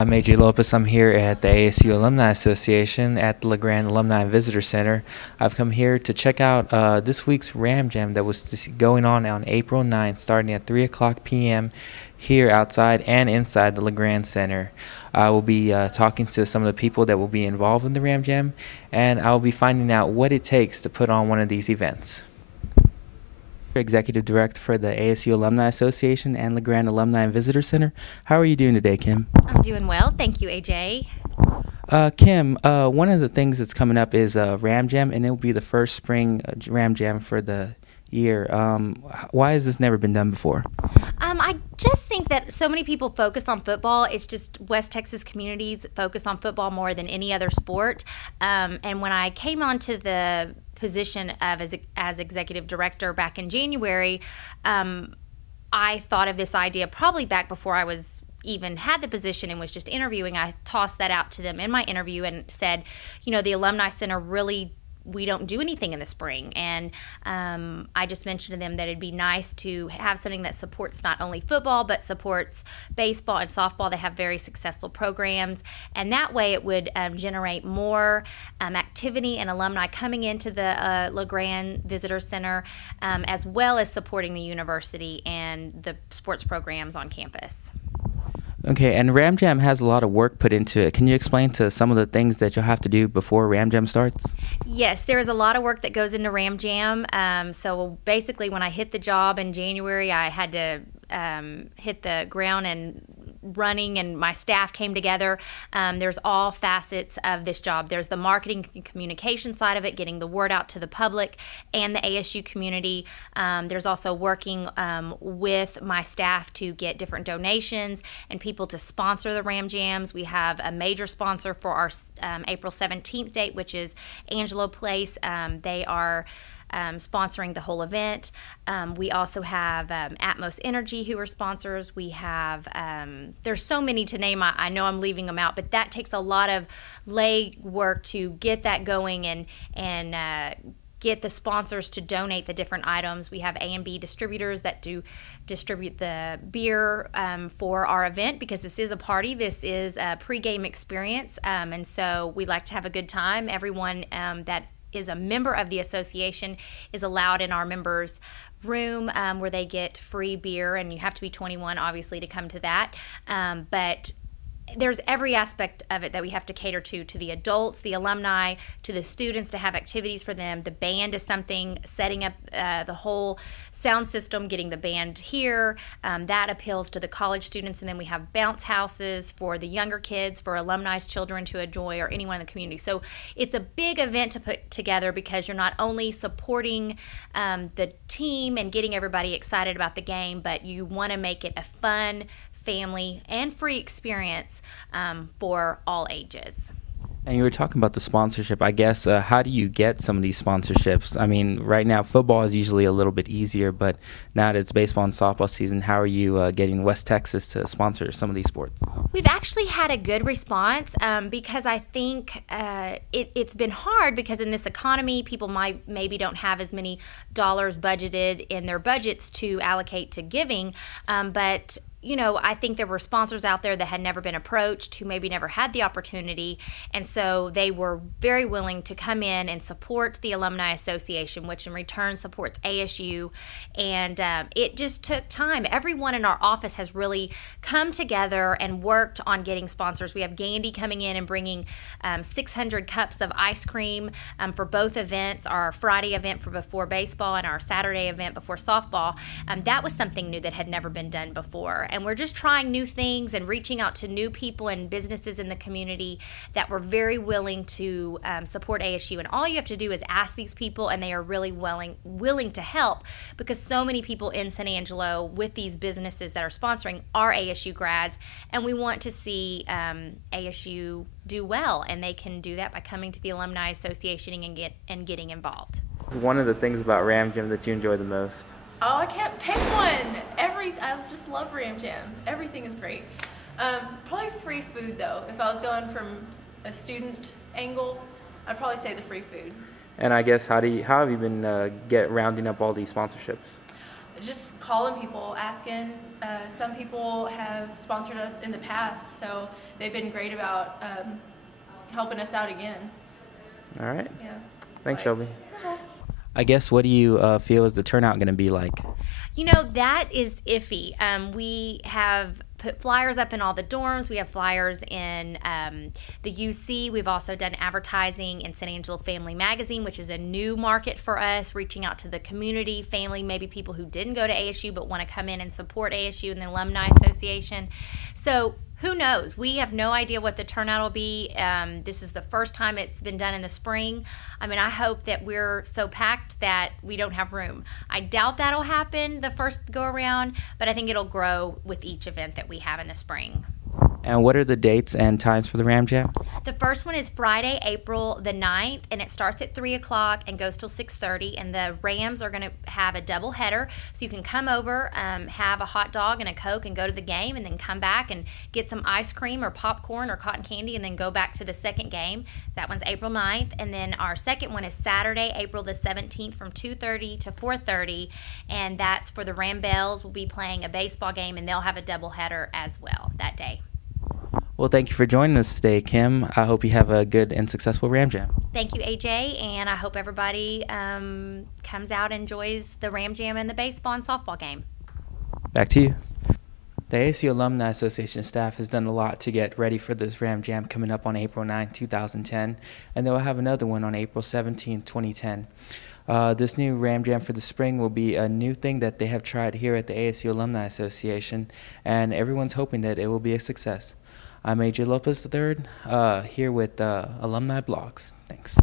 I'm J Lopez. I'm here at the ASU Alumni Association at the LeGrand Alumni Visitor Center. I've come here to check out this week's Ram Jam that was going on April 9th, starting at 3 o'clock p.m. here outside and inside the LeGrand Center. I will be talking to some of the people that will be involved in the Ram Jam, and I will be finding out what it takes to put on one of these events. Executive Director for the ASU Alumni Association and LeGrand Alumni and Visitor Center. How are you doing today, Kim? I'm doing well. Thank you, AJ. Kim, one of the things that's coming up is Ram Jam, and it will be the first spring Ram Jam for the year. Why has this never been done before? I just think that so many people focus on football. It's just West Texas communities focus on football more than any other sport. And when I came onto the position of as executive director back in January, I thought of this idea probably back before I was even had the position and was just interviewing. I tossed that out to them in my interview and said, the Alumni Center really, we don't do anything in the spring. And I just mentioned to them that it'd be nice to have something that supports not only football, but supports baseball and softball. They have very successful programs. And that way it would generate more activity and alumni coming into the LeGrand Visitor Center, as well as supporting the university and the sports programs on campus. Okay, and Ram Jam has a lot of work put into it. Can you explain to some of the things that you'll have to do before Ram Jam starts? Yes, there is a lot of work that goes into Ram Jam. So basically, when I hit the job in January, I had to hit the ground and running, and my staff came together. There's all facets of this job. There's the marketing and communication side of it, getting the word out to the public and the ASU community. There's also working with my staff to get different donations and people to sponsor the Ram Jams. We have a major sponsor for our April 17th date, which is Angelo Place. They are sponsoring the whole event. We also have Atmos Energy, who are sponsors. We have, there's so many to name. I know I'm leaving them out, but that takes a lot of leg work to get that going and get the sponsors to donate the different items. We have A&B distributors that do distribute the beer for our event, because this is a party. This is a pregame experience, and so we like to have a good time. Everyone that is a member of the association is allowed in our members room, where they get free beer, and you have to be 21 obviously to come to that, but there's every aspect of it that we have to cater to the adults, the alumni, to the students, to have activities for them. The band is something, setting up the whole sound system, getting the band here. That appeals to the college students. And then we have bounce houses for the younger kids, for alumni's children to enjoy, or anyone in the community. So it's a big event to put together, because you're not only supporting the team and getting everybody excited about the game, but you want to make it a fun, family, and free experience for all ages. And you were talking about the sponsorship. I guess, how do you get some of these sponsorships? I mean, right now, football is usually a little bit easier, but now that it's baseball and softball season, how are you getting West Texas to sponsor some of these sports? We've actually had a good response, because I think it's been hard, because in this economy, people maybe don't have as many dollars budgeted in their budgets to allocate to giving, but I think there were sponsors out there that had never been approached, who maybe never had the opportunity, and so they were very willing to come in and support the Alumni Association, which in return supports ASU, and it just took time. Everyone in our office has really come together and worked on getting sponsors. We have Gandy coming in and bringing 600 cups of ice cream for both events, our Friday event for before baseball and our Saturday event before softball. That was something new that had never been done before. And we're just trying new things and reaching out to new people and businesses in the community that were very willing to support ASU. And all you have to do is ask these people, and they are really willing to help, because so many people in San Angelo with these businesses that are sponsoring are ASU grads, and we want to see ASU do well, and they can do that by coming to the Alumni Association and getting involved. One of the things about Ram Jam that you enjoy the most? Oh, I can't pick one. I just love Ram Jam. Everything is great. Probably free food though. If I was going from a student angle, I'd probably say the free food. And I guess, how have you been rounding up all these sponsorships? just calling people, asking. Some people have sponsored us in the past, so they've been great about helping us out again. All right. Yeah. Thanks, Shelby. I guess, what do you feel is the turnout going to be like? You know, that is iffy. We have put flyers up in all the dorms. We have flyers in the UC. We've also done advertising in San Angelo Family Magazine, which is a new market for us, reaching out to the community, family, maybe people who didn't go to ASU but want to come in and support ASU and the Alumni Association. So who knows? We have no idea what the turnout will be. This is the first time it's been done in the spring. I mean, I hope that we're so packed that we don't have room. I doubt that'll happen the first go around, but I think it'll grow with each event that we have in the spring. And what are the dates and times for the Ram Jam? The first one is Friday, April the 9th, and it starts at 3 o'clock and goes till 6:30. And the Rams are going to have a double header, so you can come over, have a hot dog and a Coke and go to the game, and then come back and get some ice cream or popcorn or cotton candy, and then go back to the second game. That one's April 9th. And then our second one is Saturday, April the 17th from 2:30 to 4:30, and that's for the Ram Bells. Will be playing a baseball game, and they'll have a double header as well that day. Well, thank you for joining us today, Kim. I hope you have a good and successful Ram Jam. Thank you, AJ, and I hope everybody comes out and enjoys the Ram Jam and the baseball and softball game. Back to you. The ASU Alumni Association staff has done a lot to get ready for this Ram Jam coming up on April 9, 2010, and they will have another one on April 17, 2010. This new Ram Jam for the spring will be a new thing that they have tried here at the ASU Alumni Association, and everyone's hoping that it will be a success. I'm J Lopez III, here with Alumni Blogs. Thanks.